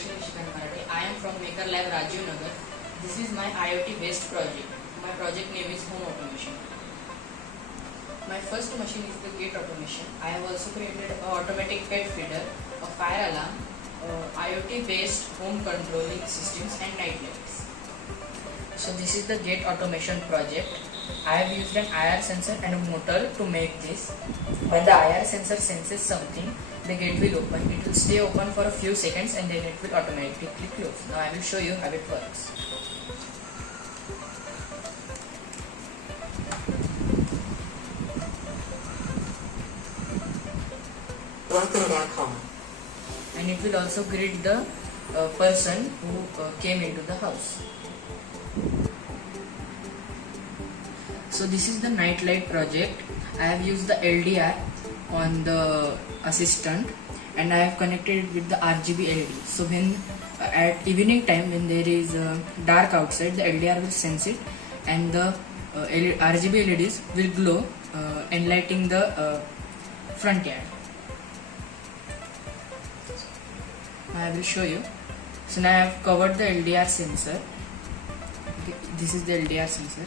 Vaishnavi Shikhan Marathi. I am from Maker Lab Rajiv Nagar. This is my IoT based project. My project name is Home Automation. My first machine is the gate automation. I have also created an automatic pet feeder, a fire alarm, IoT based home controlling systems and night lights. So this is the gate automation project. I have used an IR sensor and a motor to make this. When the IR sensor senses something, the gate will open. It will stay open for a few seconds and then it will automatically close. Now I will show you how it works. Welcome back home. And it will also greet the person who came into the house. So this is the night light project. I have used the LDR on the assistant and I have connected it with the RGB LED. So when at evening time, when there is dark outside, the LDR will sense it and the RGB LEDs will glow, enlightening the front yard. Now I will show you. So now I have covered the LDR sensor. Okay, this is the LDR sensor.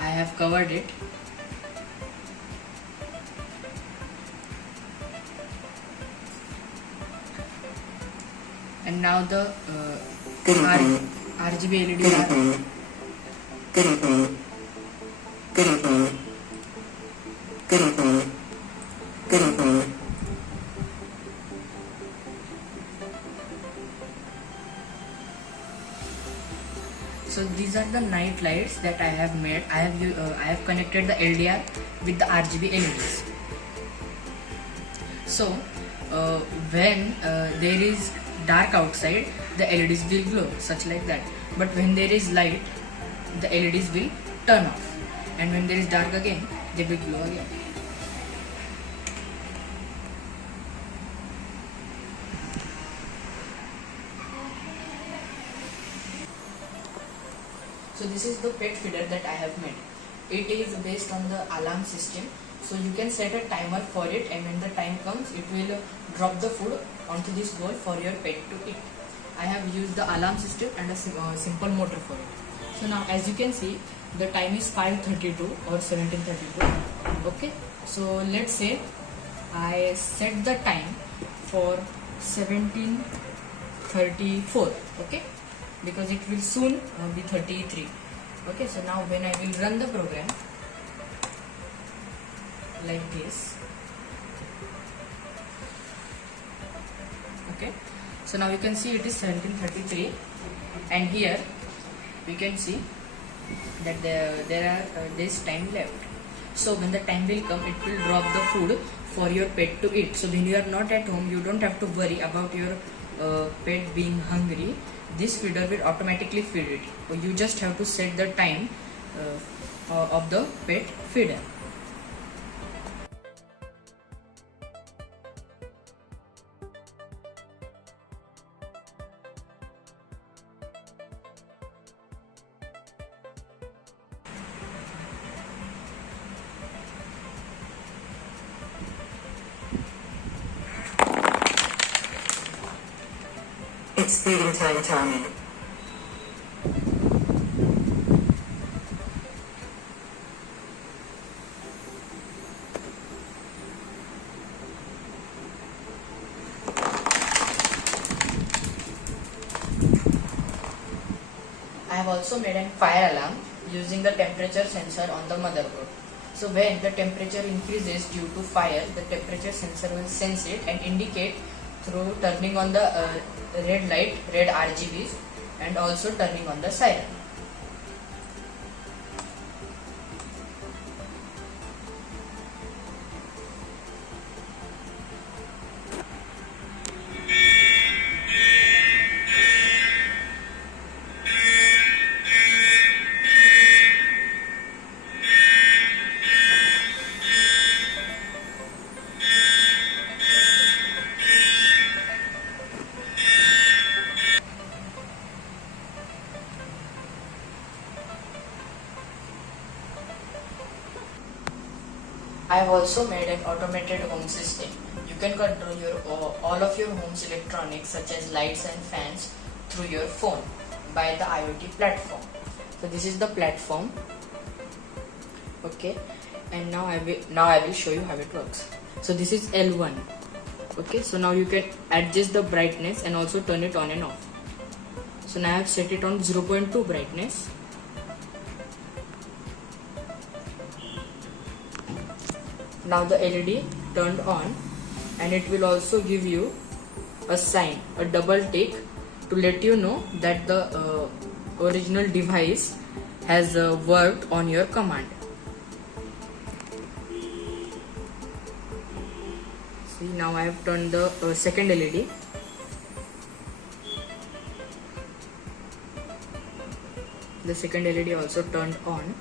I have covered it. And now the RGB LEDs are So these are the night lights that I have made. I have connected the LDR with the RGB LEDs. So when there is dark outside, the LEDs will glow, such like that. But when there is light, the LEDs will turn off. And when there is dark again, they will glow again. So this is the pet feeder that I have made. It is based on the alarm system. So you can set a timer for it and when the time comes, it will drop the food onto this bowl for your pet to eat. I have used the alarm system and a simple motor for it. So now as you can see, the time is 5:32 or 17:32. Okay. So let's say I set the time for 17:34. Okay. Because it will soon be 33. Okay, so now when I will run the program like this, okay, so now you can see it is 17:33 and here we can see that there are this time left. So when the time will come, it will drop the food for your pet to eat. So when you are not at home, you don't have to worry about your pet being hungry. This feeder will automatically feed it. You just have to set the time of the pet feeder. It's feeding time, Tommy. I have also made a fire alarm using the temperature sensor on the motherboard. So when the temperature increases due to fire, the temperature sensor will sense it and indicate through turning on the red light, red RGBs, and also turning on the siren. I have also made an automated home system. You can control your all of your home's electronics such as lights and fans through your phone by the IoT platform. So this is the platform. Okay, and now I will show you how it works. So this is L1. Okay, so now you can adjust the brightness and also turn it on and off. So now I have set it on 0.2 brightness. Now the LED turned on, and it will also give you a sign, a double tick, to let you know that the original device has worked on your command. See, now I have turned the second LED. The second LED also turned on.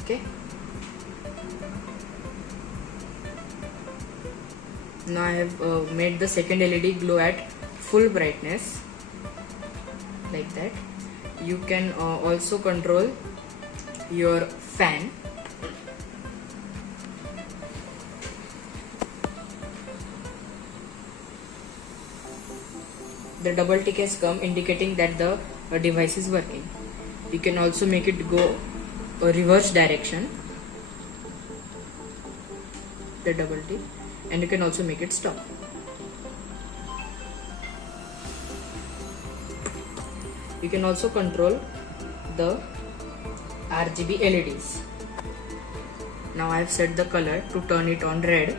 Okay. Now I have made the second LED glow at full brightness, like that. You can also control your fan. The double tick has come, indicating that the device is working. You can also make it go reverse direction, the double tick, and you can also make it stop. You can also control the RGB LEDs. Now I have set the color to turn it on red.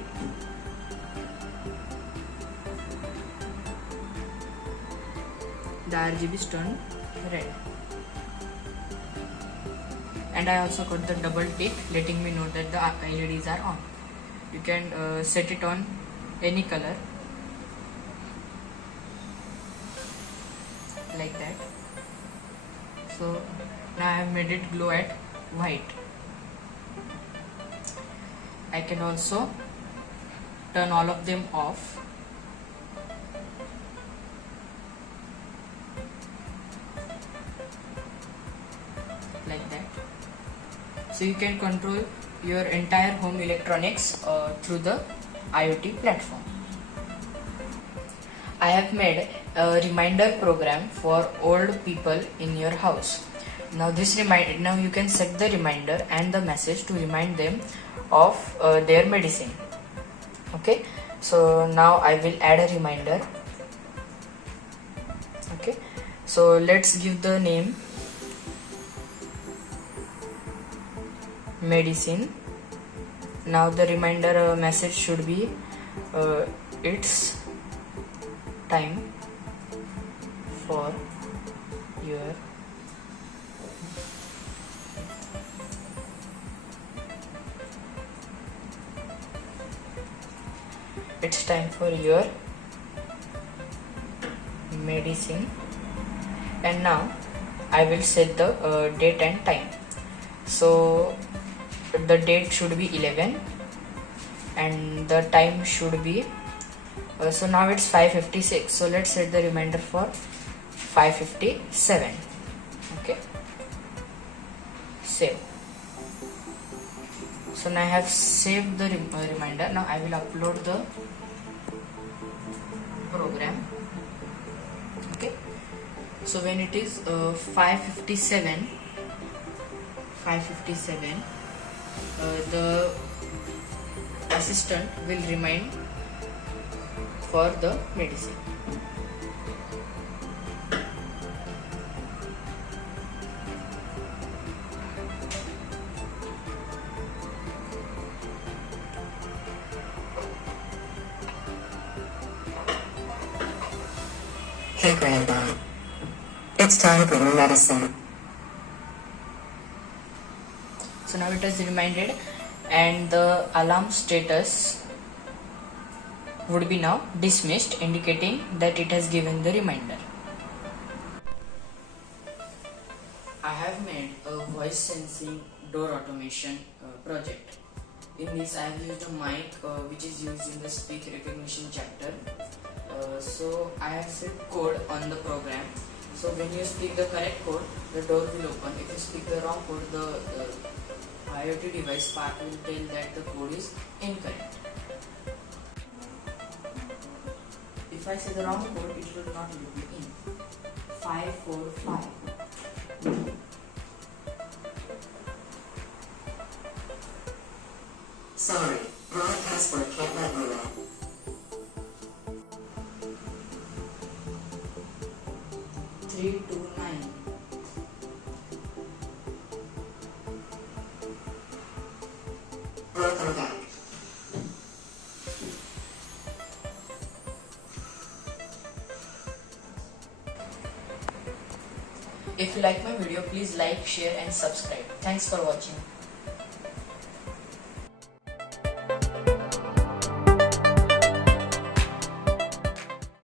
The RGB is turned red. And I also got the double tick, letting me know that the LEDs are on. You can set it on any color, like that. So now I have made it glow at white. I can also turn all of them off. Like that. So you can control your entire home electronics through the IoT platform. I have made a reminder program for old people in your house. Now you can set the reminder and the message to remind them of their medicine. Okay, so now I will add a reminder. Okay, so let's give the name medicine. Now the reminder message should be it's time for your medicine. And now I will set the date and time. So the date should be 11 and the time should be so now it's 5:56, so let's set the reminder for 5:57. Okay, save. So now I have saved the reminder. Now I will upload the program. Okay, so when it is 5:57, the assistant will remind for the medicine. Hey Grandma. It's time for your medicine. So now it is reminded and the alarm status would be now dismissed, indicating that it has given the reminder. I have made a voice sensing door automation project. In this I have used a mic which is used in the speech recognition chapter. So I have set code on the program. So when you speak the correct code, the door will open. If you speak the wrong code, the IoT device part will tell that the code is incorrect. If I say the wrong code, it will not let me in. 545. Sorry, wrong password, can't let you in. 329. Welcome back. If you like my video, please like, share and subscribe. Thanks for watching.